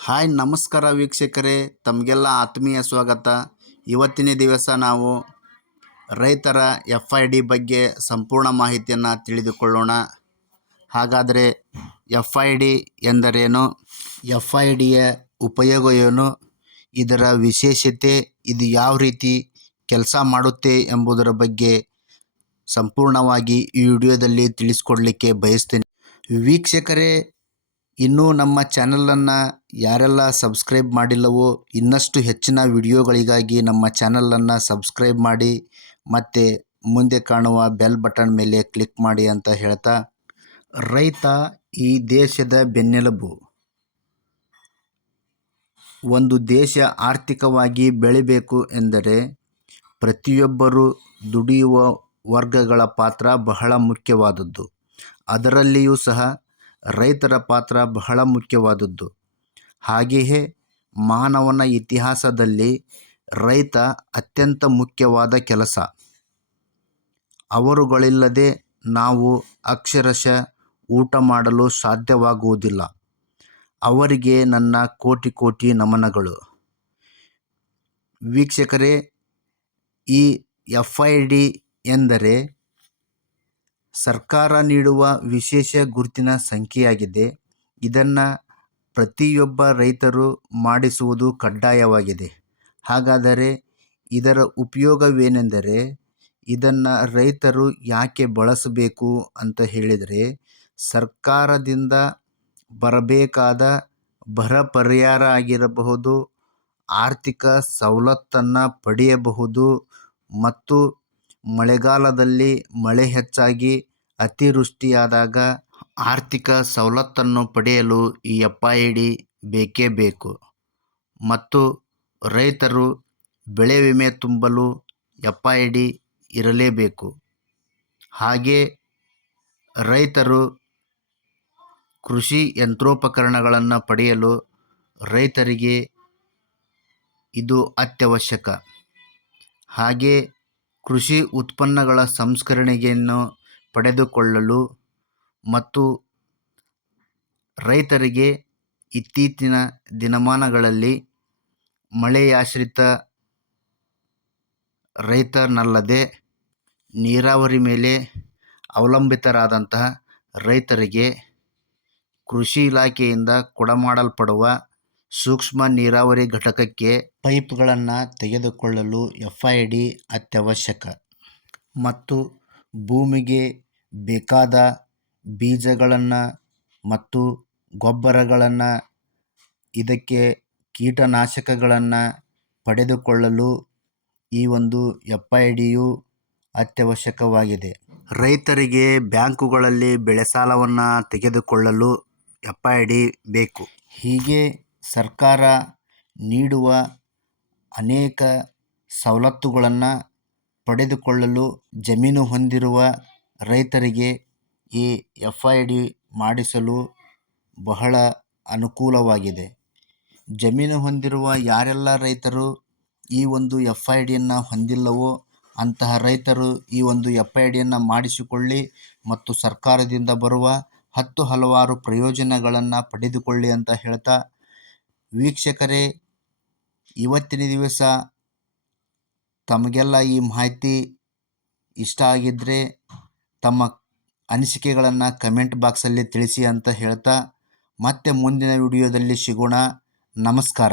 Hi, ನಮಸ್ಕಾರ ವೀಕ್ಷಕರೇ. ತಮಗೆಲ್ಲ ಆತ್ಮೀಯ ಸ್ವಾಗತ. ಇವತ್ತಿನ ದಿವಸ ನಾವು ರೈತರ ಎಫ್ ಐ ಡಿ ಬಗ್ಗೆ ಸಂಪೂರ್ಣ ಮಾಹಿತಿಯನ್ನು ತಿಳಿದುಕೊಳ್ಳೋಣ. ಹಾಗಾದರೆ ಎಫ್ ಐ ಡಿ ಎಂದರೇನು? ಎಫ್ ಐ ಡಿಯ ಉಪಯೋಗ ಏನು? ಇದರ ವಿಶೇಷತೆ ಇದು ಯಾವ ರೀತಿ ಕೆಲಸ ಮಾಡುತ್ತೆ ಎಂಬುದರ ಬಗ್ಗೆ ಸಂಪೂರ್ಣವಾಗಿ ಈ ವಿಡಿಯೋದಲ್ಲಿ ತಿಳಿಸ್ಕೊಡ್ಲಿಕ್ಕೆ ಬಯಸ್ತೇನೆ. ವೀಕ್ಷಕರೇ ಇನ್ನೂ ನಮ್ಮ ಚಾನಲನ್ನು ಯಾರೆಲ್ಲ ಸಬ್ಸ್ಕ್ರೈಬ್ ಮಾಡಿಲ್ಲವೋ ಇನ್ನಷ್ಟು ಹೆಚ್ಚಿನ ವಿಡಿಯೋಗಳಿಗಾಗಿ ನಮ್ಮ ಚಾನಲನ್ನು ಸಬ್ಸ್ಕ್ರೈಬ್ ಮಾಡಿ ಮತ್ತು ಮುಂದೆ ಕಾಣುವ ಬೆಲ್ ಬಟನ್ ಮೇಲೆ ಕ್ಲಿಕ್ ಮಾಡಿ ಅಂತ ಹೇಳ್ತಾ, ರೈತ ಈ ದೇಶದ ಬೆನ್ನೆಲುಬು. ಒಂದು ದೇಶ ಆರ್ಥಿಕವಾಗಿ ಬೆಳಿಬೇಕು ಎಂದರೆ ಪ್ರತಿಯೊಬ್ಬರು ದುಡಿಯುವ ವರ್ಗಗಳ ಪಾತ್ರ ಬಹಳ ಮುಖ್ಯವಾದದ್ದು. ಅದರಲ್ಲಿಯೂ ಸಹ ರೈತರ ಪಾತ್ರ ಬಹಳ ಮುಖ್ಯವಾದದ್ದು. ಹಾಗೆಯೇ ಮಾನವನ ಇತಿಹಾಸದಲ್ಲಿ ರೈತ ಅತ್ಯಂತ ಮುಖ್ಯವಾದ ಕೆಲಸ. ಅವರುಗಳಿಲ್ಲದೆ ನಾವು ಅಕ್ಷರಶಃ ಊಟ ಮಾಡಲು ಸಾಧ್ಯವಾಗುವುದಿಲ್ಲ. ಅವರಿಗೆ ನನ್ನ ಕೋಟಿ ಕೋಟಿ ನಮನಗಳು. ವೀಕ್ಷಕರೇ, ಈ ಎಫ್ ಐ ಡಿ ಎಂದರೆ ಸರ್ಕಾರ ನೀಡುವ ವಿಶೇಷ ಗುರುತಿನ ಸಂಖ್ಯೆಯಾಗಿದೆ. ಇದನ್ನು ಪ್ರತಿಯೊಬ್ಬ ರೈತರು ಮಾಡಿಸುವುದು ಕಡ್ಡಾಯವಾಗಿದೆ. ಹಾಗಾದರೆ ಇದರ ಉಪಯೋಗವೇನೆಂದರೆ ಇದನ್ನು ರೈತರು ಯಾಕೆ ಬಳಸಬೇಕು ಅಂತ ಹೇಳಿದರೆ ಸರ್ಕಾರದಿಂದ ಬರಬೇಕಾದ ಬರ ಪರಿಹಾರ ಆಗಿರಬಹುದು, ಆರ್ಥಿಕ ಸವಲತ್ತನ್ನು ಪಡೆಯಬಹುದು ಮತ್ತು ಮಳೆಗಾಲದಲ್ಲಿ ಮಳೆ ಹೆಚ್ಚಾಗಿ ಅತಿವೃಷ್ಟಿಯಾದಾಗ ಆರ್ಥಿಕ ಸವಲತ್ತನ್ನು ಪಡೆಯಲು ಈ ಎಫ್ ಐ ಡಿ ಬೇಕೇ ಬೇಕು. ಮತ್ತು ರೈತರು ಬೆಳೆ ವಿಮೆ ತುಂಬಲು ಎಫ್ ಐ ಡಿ ಇರಲೇಬೇಕು. ಹಾಗೆ ರೈತರು ಕೃಷಿ ಯಂತ್ರೋಪಕರಣಗಳನ್ನು ಪಡೆಯಲು ರೈತರಿಗೆ ಇದು ಅತ್ಯವಶ್ಯಕ. ಹಾಗೆ ಕೃಷಿ ಉತ್ಪನ್ನಗಳ ಸಂಸ್ಕರಣೆಯನ್ನು ಪಡೆದುಕೊಳ್ಳಲು ಮತ್ತು ರೈತರಿಗೆ ಇತ್ತೀಚಿನ ದಿನಮಾನಗಳಲ್ಲಿ ಮಳೆಯಾಶ್ರಿತ ರೈತನಲ್ಲದೆ ನೀರಾವರಿ ಮೇಲೆ ಅವಲಂಬಿತರಾದಂತಹ ರೈತರಿಗೆ ಕೃಷಿ ಇಲಾಖೆಯಿಂದ ಕೊಡಮಾಡಲ್ಪಡುವ ಸೂಕ್ಷ್ಮ ನೀರಾವರಿ ಘಟಕಕ್ಕೆ ಪೈಪ್ಗಳನ್ನು ತೆಗೆದುಕೊಳ್ಳಲು ಎಫ್ ಐ ಡಿ ಅತ್ಯವಶ್ಯಕ. ಮತ್ತು ಭೂಮಿಗೆ ಬೇಕಾದ ಬೀಜಗಳನ್ನು ಮತ್ತು ಗೊಬ್ಬರಗಳನ್ನು, ಇದಕ್ಕೆ ಕೀಟನಾಶಕಗಳನ್ನು ಪಡೆದುಕೊಳ್ಳಲು ಈ ಒಂದು ಎಫ್ ಐ ಡಿಯು ಅತ್ಯವಶ್ಯಕವಾಗಿದೆ. ರೈತರಿಗೆ ಬ್ಯಾಂಕುಗಳಲ್ಲಿ ಬೆಳೆ ಸಾಲವನ್ನು ತೆಗೆದುಕೊಳ್ಳಲು ಎಫ್ ಐ ಡಿ ಬೇಕು. ಹೀಗೆ ಸರ್ಕಾರ ನೀಡುವ ಅನೇಕ ಸವಲತ್ತುಗಳನ್ನು ಪಡೆದುಕೊಳ್ಳಲು ಜಮೀನು ಹೊಂದಿರುವ ರೈತರಿಗೆ ಈ ಎಫ್ ಐ ಡಿ ಮಾಡಿಸಲು ಬಹಳ ಅನುಕೂಲವಾಗಿದೆ. ಜಮೀನು ಹೊಂದಿರುವ ಯಾರೆಲ್ಲ ರೈತರು ಈ ಒಂದು ಎಫ್ ಐ ಡಿಯನ್ನು ಹೊಂದಿಲ್ಲವೋ ಅಂತಹ ರೈತರು ಈ ಒಂದು ಎಫ್ ಐ ಡಿಯನ್ನು ಮಾಡಿಸಿಕೊಳ್ಳಿ ಮತ್ತು ಸರ್ಕಾರದಿಂದ ಬರುವ ಹತ್ತು ಹಲವಾರು ಪ್ರಯೋಜನಗಳನ್ನು ಪಡೆದುಕೊಳ್ಳಿ ಅಂತ ಹೇಳ್ತಾ ವೀಕ್ಷಕರೇ, ಇವತ್ತಿನ ದಿವಸ ತಮಗೆಲ್ಲ ಈ ಮಾಹಿತಿ ಇಷ್ಟ ಆಗಿದ್ದರೆ ತಮ್ಮ ಅನಿಸಿಕೆಗಳನ್ನು ಕಮೆಂಟ್ ಬಾಕ್ಸಲ್ಲಿ ತಿಳಿಸಿ ಅಂತ ಹೇಳ್ತಾ ಮತ್ತೆ ಮುಂದಿನ ವಿಡಿಯೋದಲ್ಲಿ ಸಿಗೋಣ. ನಮಸ್ಕಾರ.